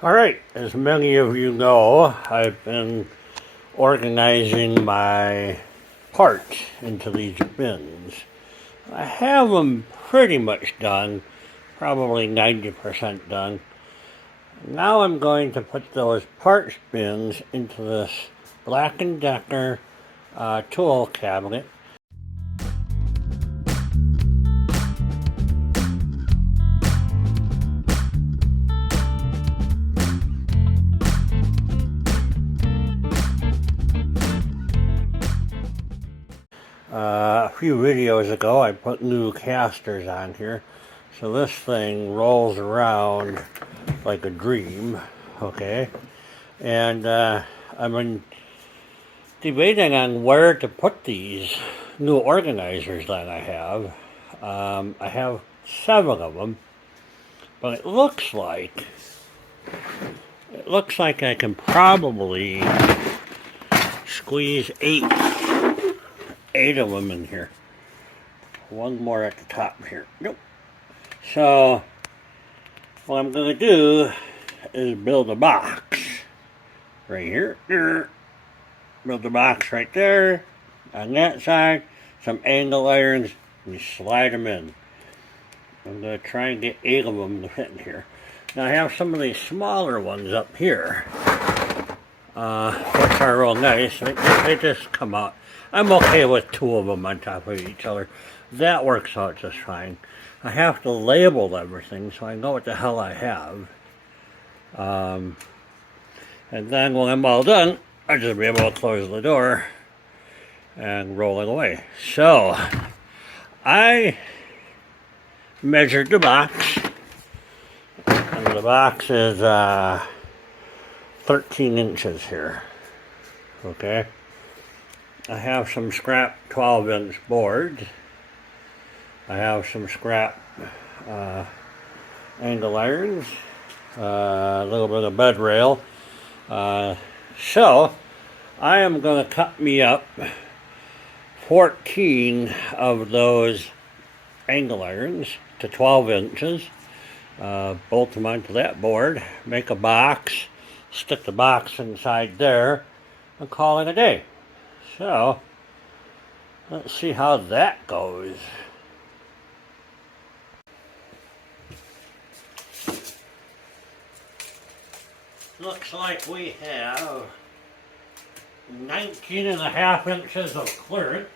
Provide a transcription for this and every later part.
All right, as many of you know, I've been organizing my parts into these bins. I have them pretty much done, probably 90% done. Now I'm going to put those parts bins into this Black & Decker tool cabinet. A few videos ago I put new casters on here, so this thing rolls around like a dream, okay? And I've been debating on where to put these new organizers that I have. I have 7 of them, but it looks like I can probably squeeze 8 of them in here. One more at the top here. Nope. So what I'm going to do is build a box right here. Build a box right there. On that side, some angle irons, and you slide them in. I'm going to try and get 8 of them to fit in here. Now I have some of these smaller ones up here, which are real nice. They just come out. I'm okay with 2 of them on top of each other. That works out just fine. I have to label everything so I know what the hell I have. And then when I'm all done, I'll just be able to close the door and roll it away. So, I measured the box, and the box is 13 inches here. Okay. I have some scrap 12-inch boards. I have some scrap angle irons, a little bit of bed rail. So I am going to cut me up 14 of those angle irons to 12 inches, bolt them onto that board, make a box, stick the box inside there, and call it a day. So let's see how that goes. Looks like we have 19.5 inches of clearance.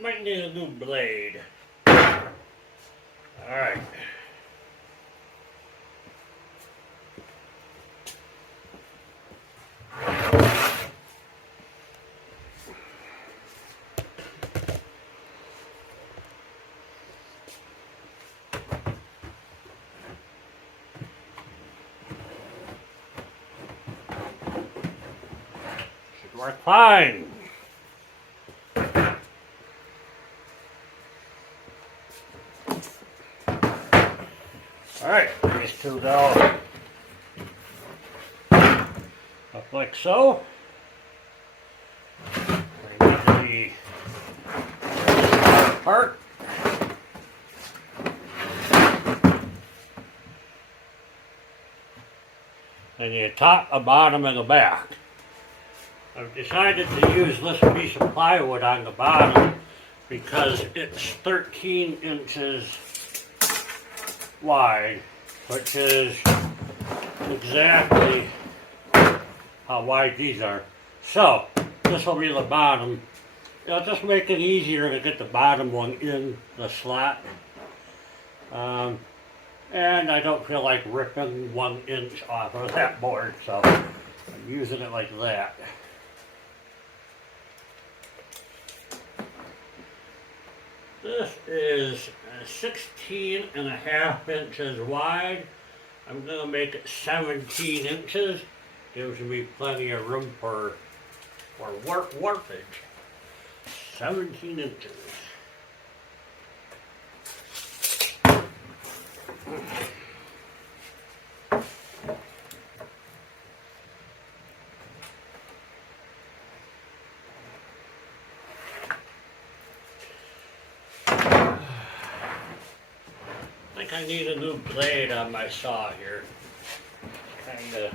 Might need a new blade. Alright. Should work fine. Alright, these 2 go like so. Remove the part. And you top, the bottom, and the back. I've decided to use this piece of plywood on the bottom because it's 13 inches wide, which is exactly how wide these are. So, this will be the bottom. It'll just make it easier to get the bottom one in the slot. And I don't feel like ripping 1 inch off of that board, so I'm using it like that. This is 16.5 inches wide. I'm going to make it 17 inches. Gives me plenty of room for warpage. 17 inches. I think I need a new blade on my saw here. Kinda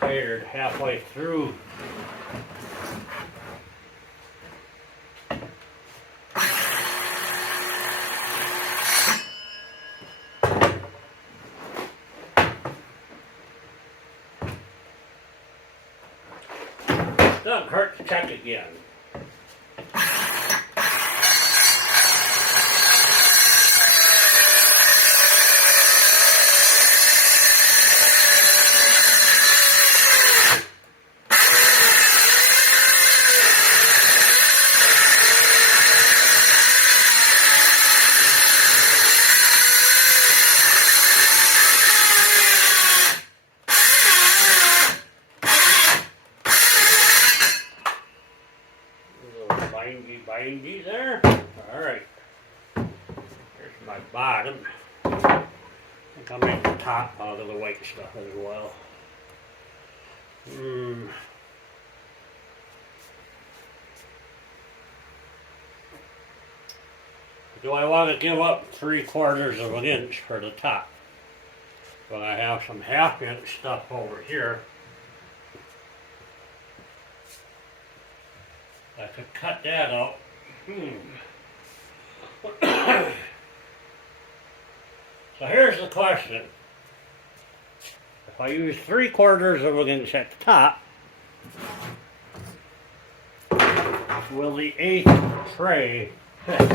tired halfway through. Doesn't hurt to check again. Bindy there. Alright. Here's my bottom. I think I'll make the top out of the white stuff as well. Do I want to give up 3/4 of an inch for the top? But I have some 1/2 inch stuff over here. I could cut that out. So here's the question. If I use 3/4 of an inch at the top, will the 1/8 tray fit?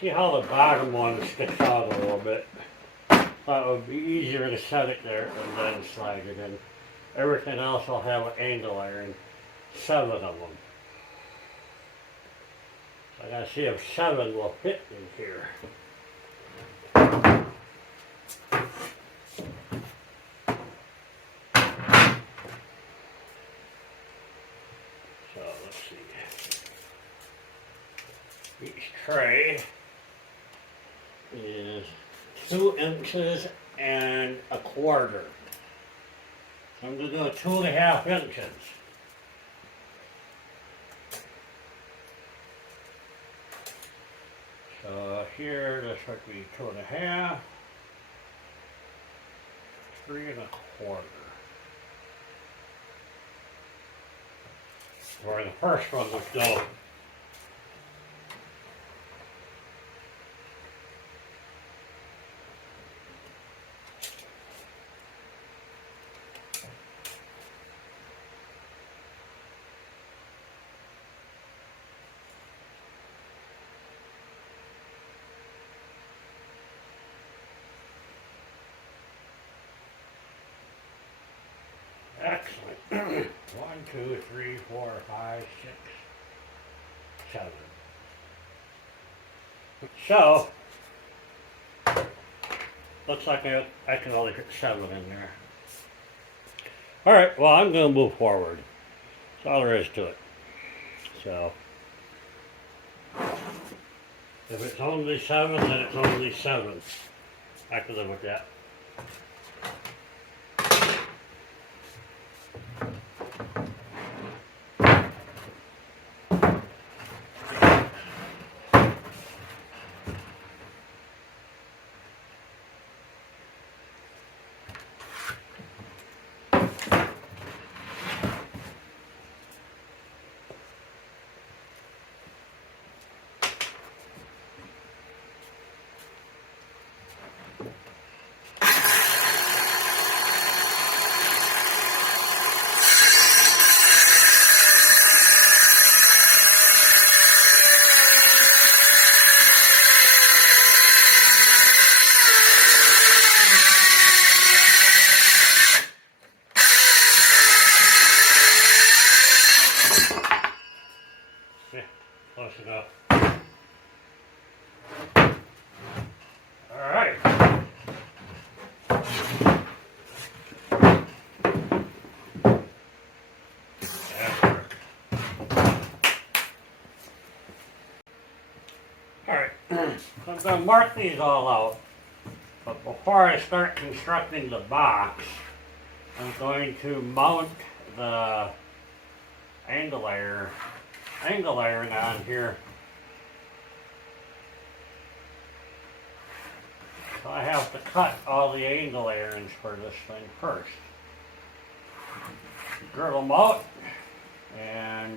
See how the bottom one sticks out a little bit? Thought it would be easier to set it there and then slide it in. Everything else will have an angle iron. 7 of them. So I gotta see if 7 will fit in here. So let's see. Each tray is 2 inches and 1/4. So I'm going to go 2.5 inches. So here, this would be 2.5, 3 1/4. Where the first one would go. 1, 2, 3, 4, 5, 6, 7. So, looks like I can only get 7 in there. Alright, well, I'm going to move forward. That's all there is to it. So, if it's only 7, then it's only 7. I can live with that. Yeah, close enough. Alright. Alright, so I'm going to mark these all out, but before I start constructing the box, I'm going to mount the angle iron on here. So I have to cut all the angle irons for this thing first. Drill them out and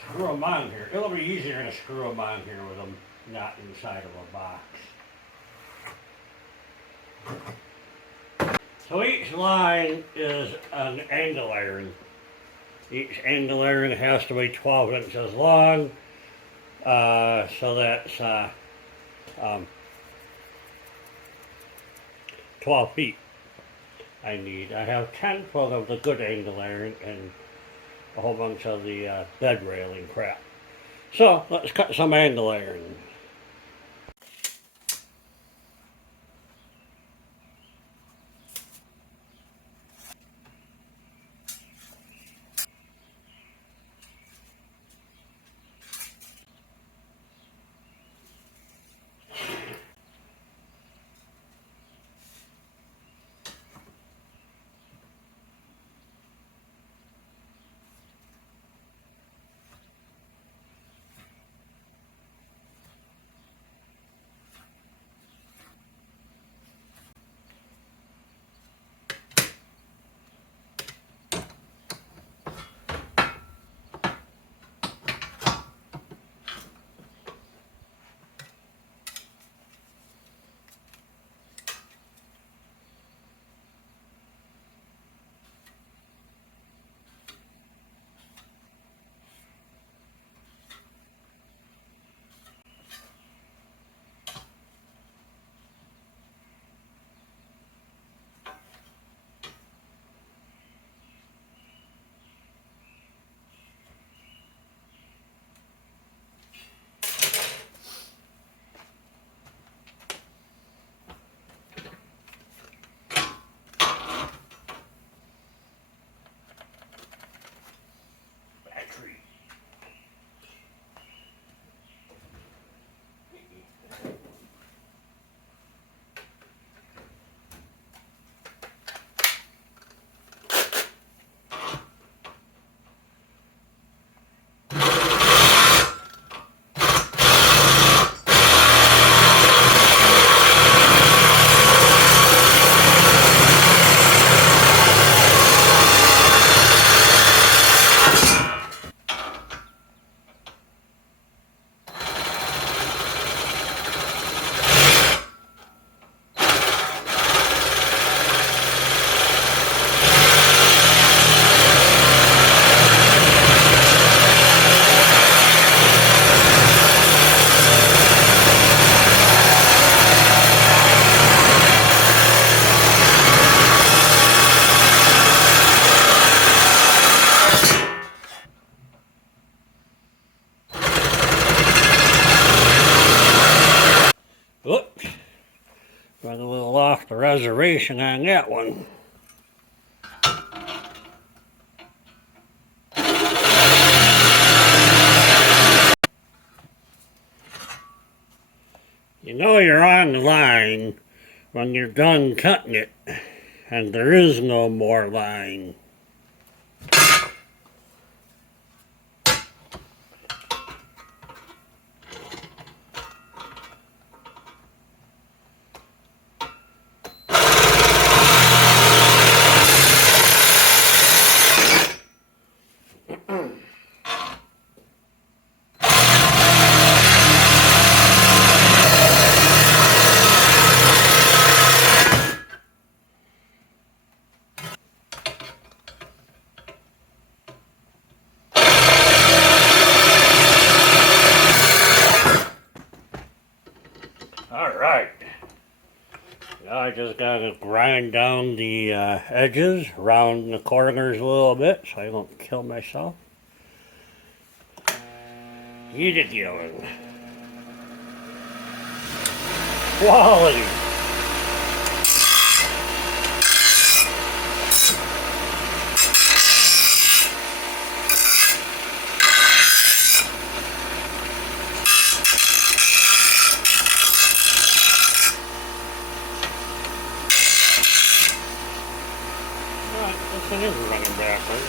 screw them on here. It'll be easier to screw them on here with them not inside of a box. So each line is an angle iron. Each angle iron has to be 12 inches long, so that's 12 feet I need. I have 10 foot of the good angle iron and a whole bunch of the bed railing crap. So let's cut some angle iron. reservation on that one. You know you're on the line when you're done cutting it, and there is no more line. Alright, now I just gotta grind down the edges, round the corners a little bit so I don't kill myself. Eat it, Gillen. Quality. This thing is running backwards.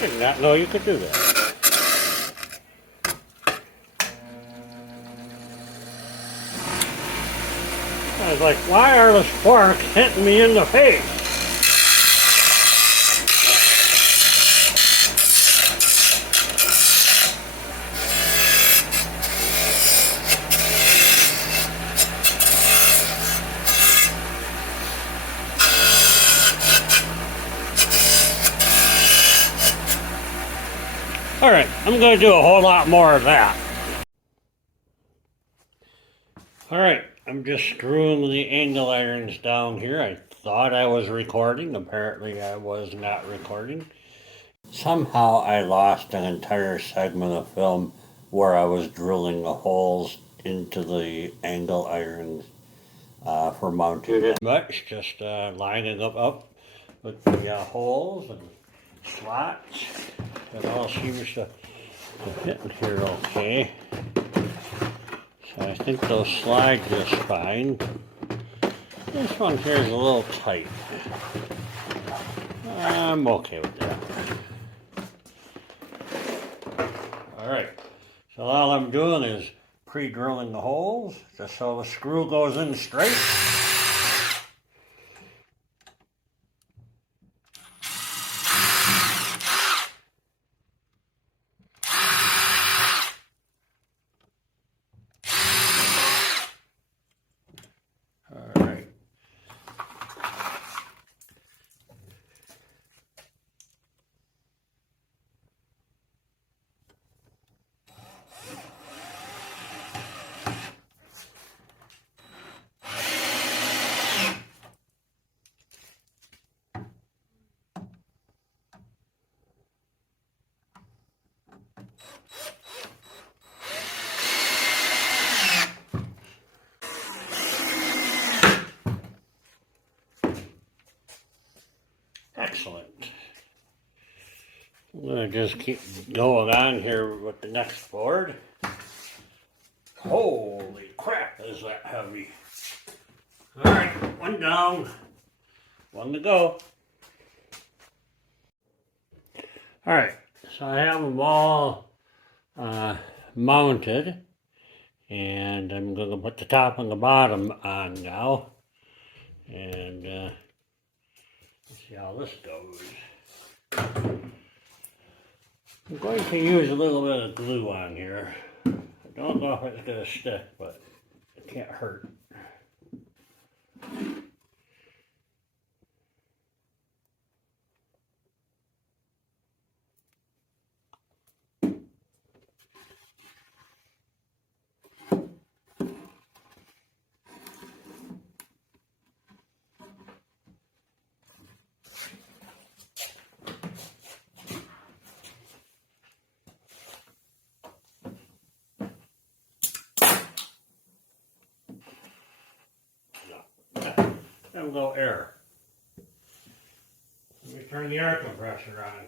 Did not know you could do that. I was like, why are the sparks hitting me in the face? Alright, I'm going to do a whole lot more of that. Alright, I'm just screwing the angle irons down here. I thought I was recording. Apparently I was not recording. Somehow I lost an entire segment of film where I was drilling the holes into the angle irons for mounting it. Much, just lining up with the holes and slots. It all seems to fit in here okay. So I think those slide just fine. This one here is a little tight. I'm okay with that. Alright, so all I'm doing is pre-drilling the holes just so the screw goes in straight. Alright. Excellent. I'm going to just keep going on here with the next board. Holy crap, is that heavy. Alright, one down, one to go. Alright, so I have them all mounted, and I'm going to put the top and the bottom on now, and let's see how this goes. I'm going to use a little bit of glue on here. I don't know if it's going to stick, but it can't hurt. a little air. Let me turn the air compressor on.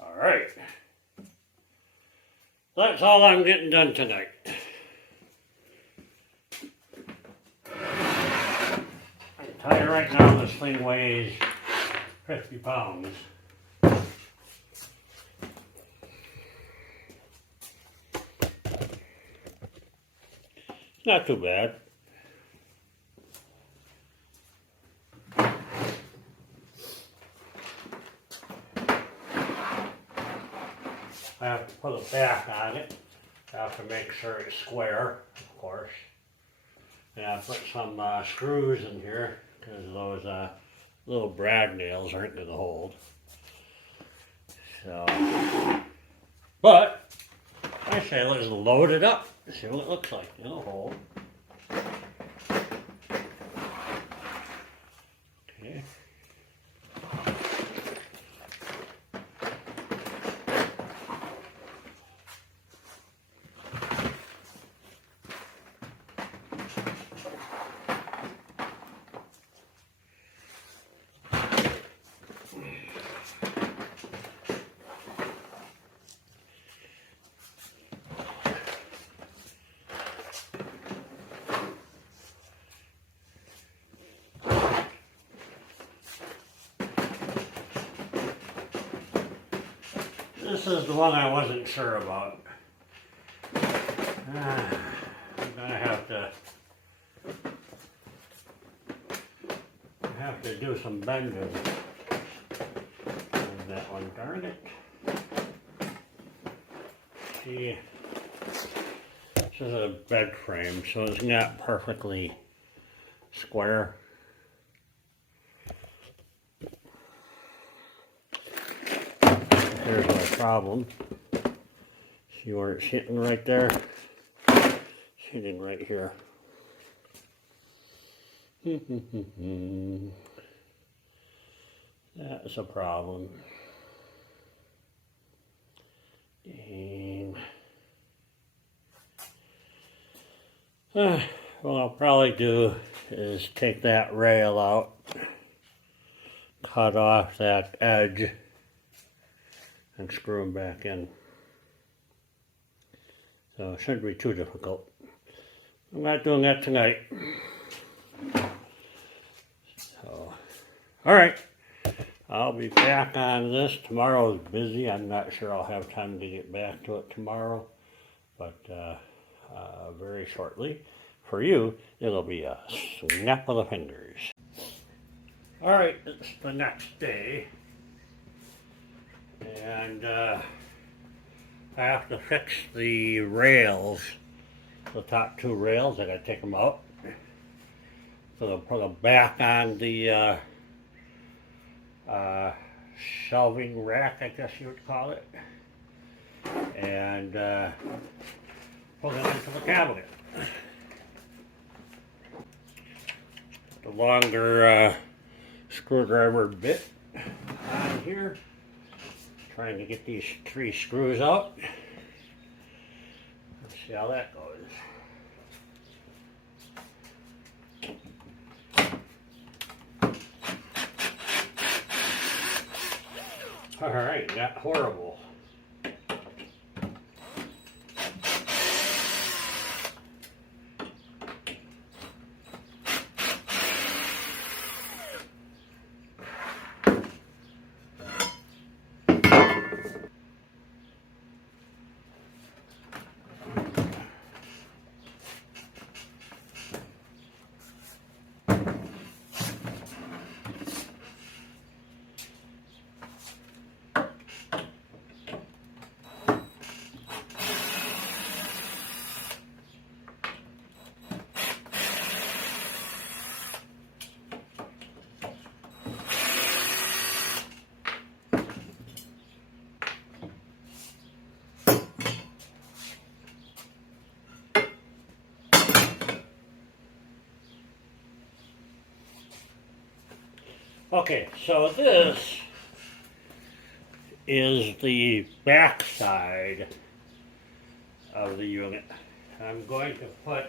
Alright. That's all I'm getting done tonight. I can tell you right now this thing weighs 50 pounds. Not too bad. I have to put a back on it. I have to make sure it's square, of course. And I put some screws in here because those little brad nails aren't going to hold. So, but I say let's load it up and see what it looks like. It'll hold. Okay. This is the one I wasn't sure about. I'm gonna have to do some bending on that one, darn it. See, this is a bed frame, so it's not perfectly square. Here's my problem. See where it's hitting right there? It's hitting right here. That's a problem. And what I'll probably do is take that rail out, cut off that edge, and screw them back in. So it shouldn't be too difficult. I'm not doing that tonight. So, alright. I'll be back on this. Tomorrow's busy. I'm not sure I'll have time to get back to it tomorrow. But very shortly. For you, it'll be a snap of the fingers. Alright, it's the next day. And I have to fix the rails, the top two rails. I gotta take them out. So they'll put them back on the shelving rack, I guess you would call it. And put it into the cabinet. The longer screwdriver bit on here. Trying to get these 3 screws out. Let's see how that goes. Alright, not horrible. Okay, so this is the back side of the unit. I'm going to put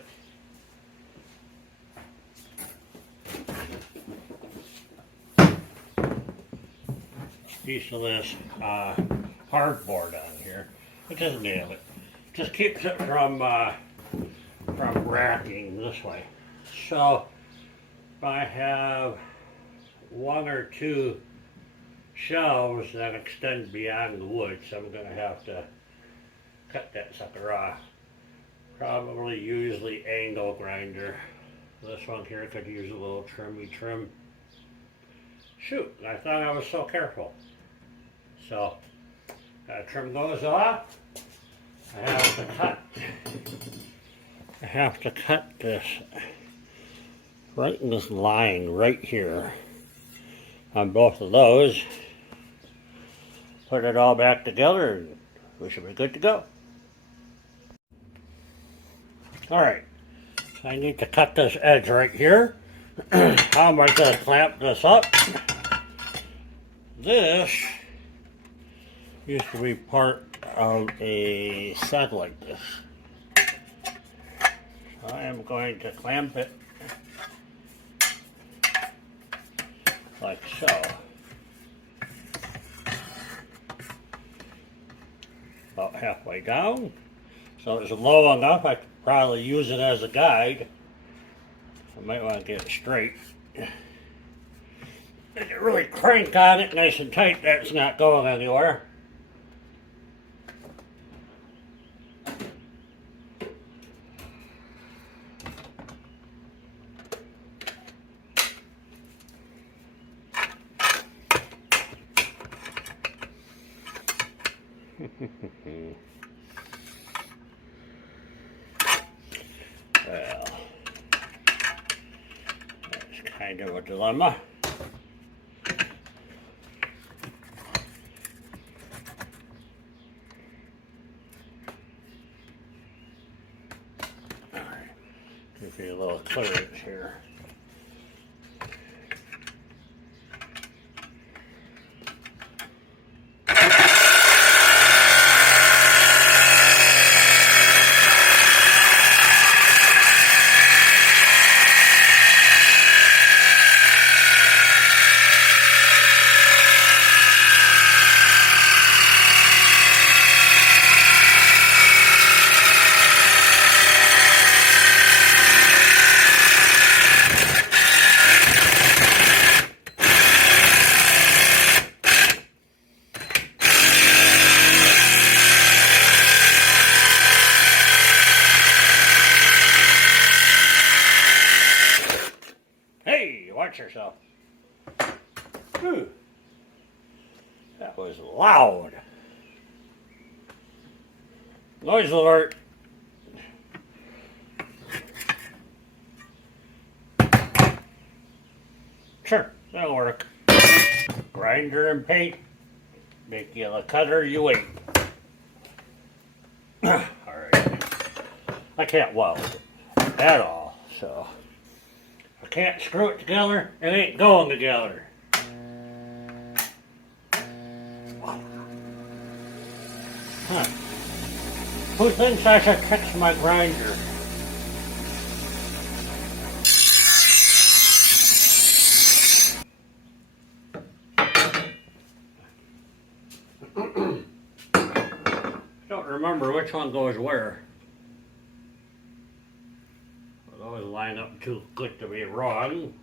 a piece of this hardboard on here. It doesn't nail it. Just keeps it from racking this way. So I have one or two shelves that extend beyond the wood, so I'm going to have to cut that sucker off. Probably use the angle grinder. This one here could use a little trim. Shoot, I thought I was so careful. So, gotta trim those off. I have to cut this right in this line right here on both of those. Put it all back together and we should be good to go. Alright, so I need to cut this edge right here. How am I going to clamp this up? This used to be part of a set like this. So I am going to clamp it like so. About halfway down. So it's low enough I could probably use it as a guide. I might want to get it straight. If you really crank on it nice and tight, that's not going anywhere. Well, that's kind of a dilemma. All right, give you a little clearance here. Watch yourself. Whew. That was loud. Noise alert. Sure, that'll work. Grinder and paint. Make you the cutter you wait. Alright. I can't weld at all, so I can't screw it together, it ain't going together. Huh. Who thinks I should fix my grinder? remember which one goes where. They always line up too good to be wrong.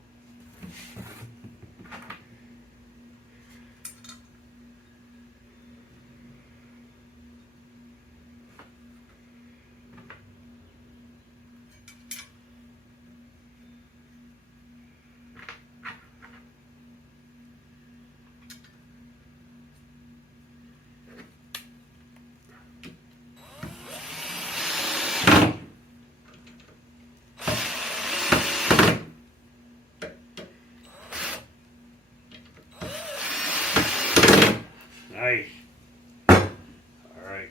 Nice. All right.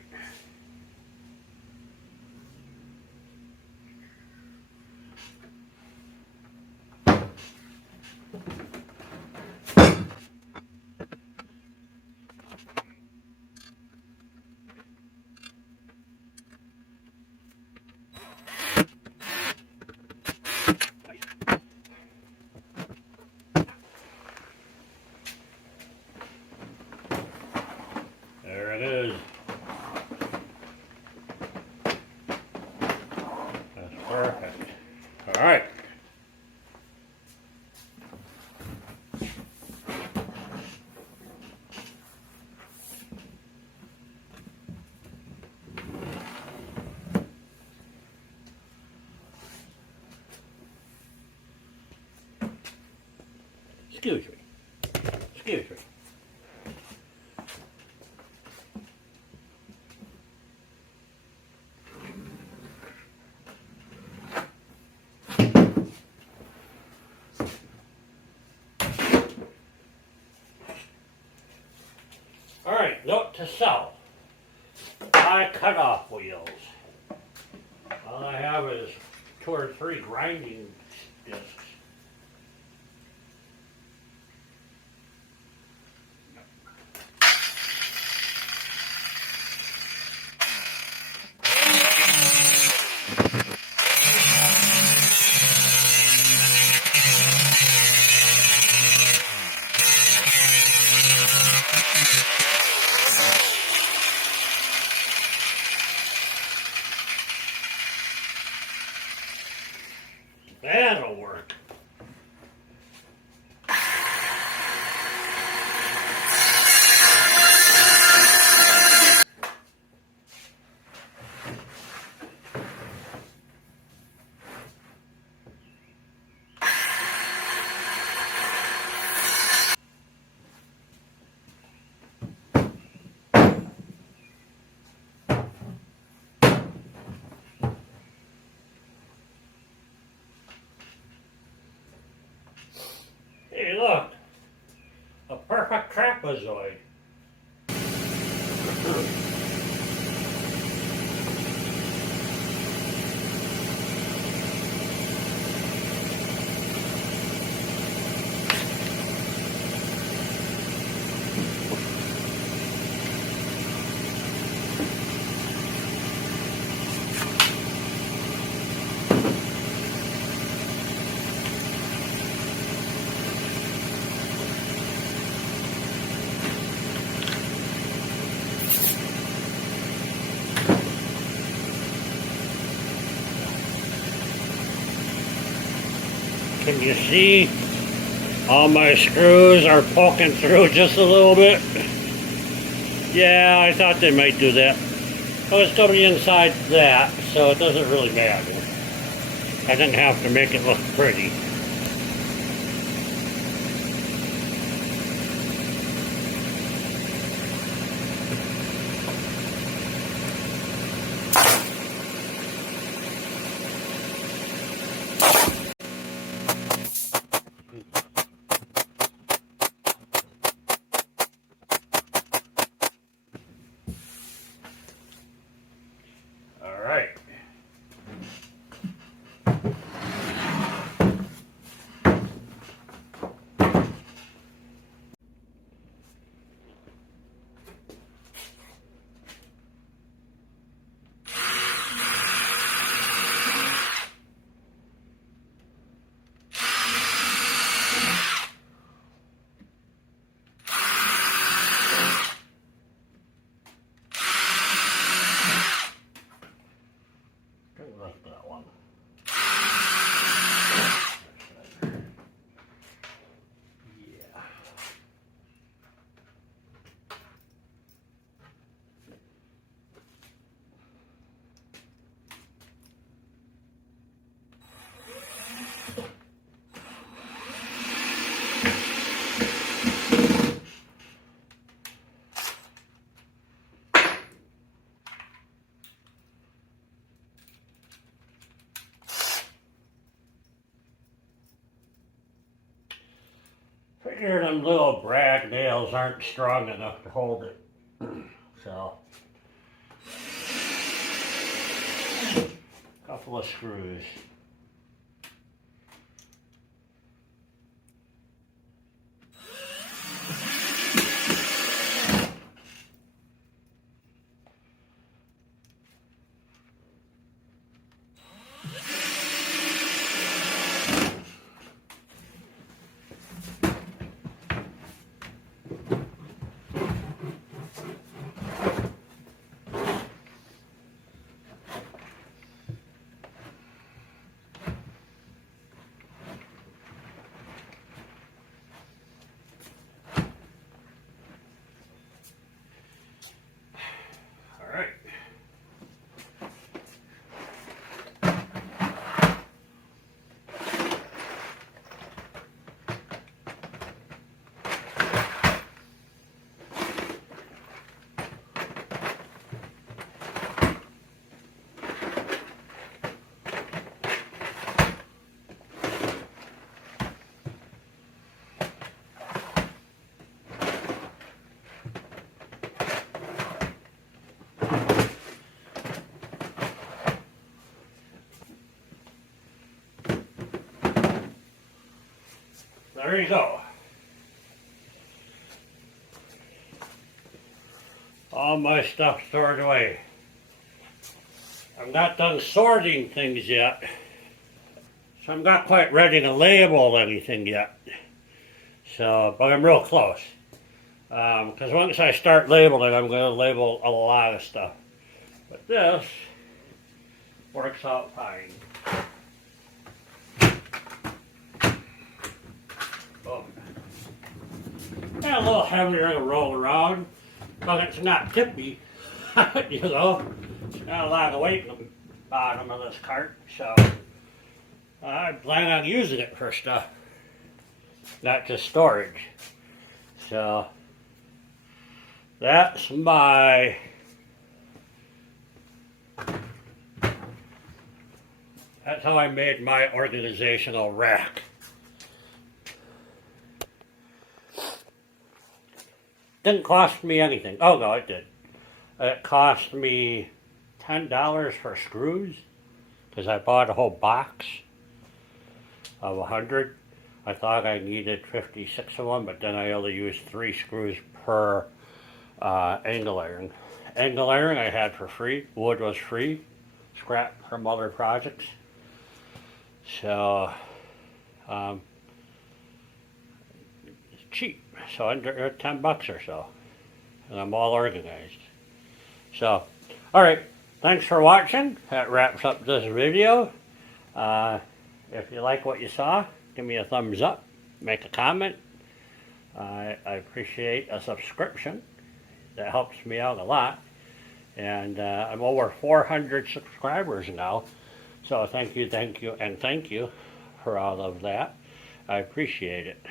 There it is. That's perfect. All right. Excuse me. Excuse me. All right, note to self. Buy cutoff wheels. All I have is 2 or 3 grinding discs. That'll work. Hey, look. A perfect trapezoid. Can you see all my screws are poking through just a little bit? Yeah, I thought they might do that. Oh, it's coming inside that, so it doesn't really matter. I didn't have to make it look pretty. All right. Figure them little brad nails aren't strong enough to hold it. So, a couple of screws. All right. There you go. All my stuff stored away. I'm not done sorting things yet, so I'm not quite ready to label anything yet. So, but I'm real close. Because once I start labeling, I'm going to label a lot of stuff. But this works out fine. Oh. And a little heavier to roll around, but it's not tippy. You know, it's got a lot of weight in the bottom of this cart, so I plan on using it for stuff, not just storage. So that's my that's how I made my organizational rack. Didn't cost me anything. Oh no, it did. It cost me $10 for screws because I bought a whole box of 100. I thought I needed 56 of them, but then I only used 3 screws per angle iron. Angle iron I had for free. Wood was free. Scrap from other projects. So it's cheap. So under $10 or so. And I'm all organized. So, alright, thanks for watching. That wraps up this video. If you like what you saw, give me a thumbs up, make a comment. I appreciate a subscription. That helps me out a lot. And I'm over 400 subscribers now. So thank you, and thank you for all of that. I appreciate it.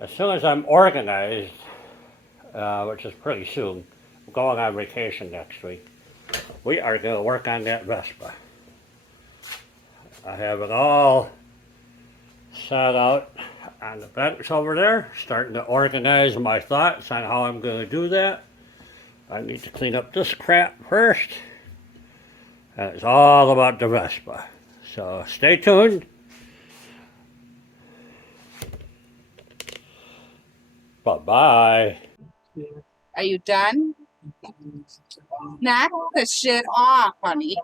As soon as I'm organized, which is pretty soon, I'm going on vacation next week. We are going to work on that Vespa. I have it all set out on the bench over there, starting to organize my thoughts on how I'm going to do that. I need to clean up this crap first. And it's all about the Vespa. So stay tuned. Bye-bye. Are you done? Knock the shit off, honey.